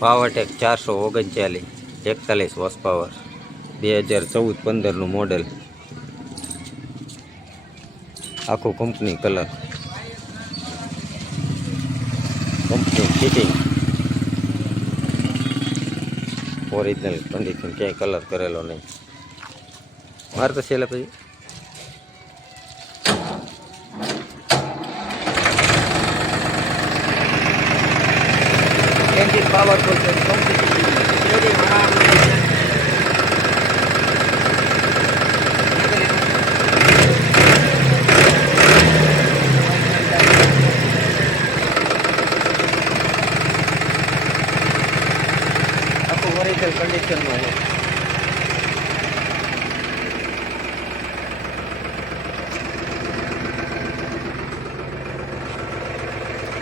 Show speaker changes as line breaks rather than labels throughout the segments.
પાવરટેક ચારસો ઓગણચાલીસ એકતાલીસ વોસ પાવર બે હજાર ચૌદ પંદરનું મોડેલ આખું company colour company fitting original condition ક્યાંય કલર કરેલો નહીં. મારે તો છેલ્લે પછી
એન્જિન પાવરફુલ છે કંપની આખું ઓરિજિનલ કન્ડિશનમાં છે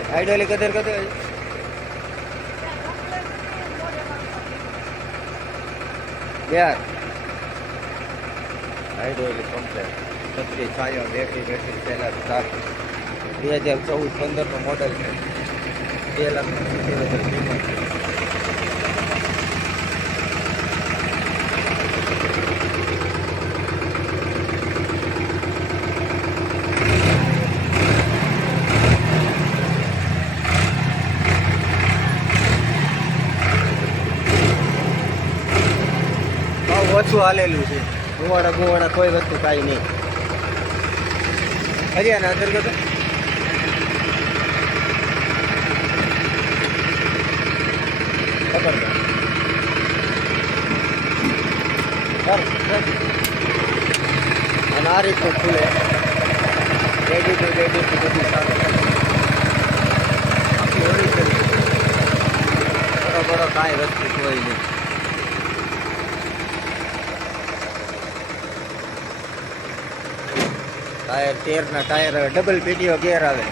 આઈડિયલી કદર કદર યાર.
હાઇડ્રોલિક કમ્પ્લેટ છત્રી છાયો બેટરી બેટરી સેલર સ્ટાર્ટ બે હજાર ચૌદ પંદરનું મોડેલ છે. બે લાખ
ઓછું હાલેલું છે. ગુવાડા ગુવાડા કોઈ વસ્તુ કાંઈ નહીં. હરિયાણા અંતર્ગત. અને આ રીતનું ખુલે. રેડી ટુ રેડી ટુ બધું સારું આખી
કાંઈ વસ્તુ કોઈ નહીં.
ટાયર તેરના ટાયર ડબલ પેટીઓ ગેર આવે.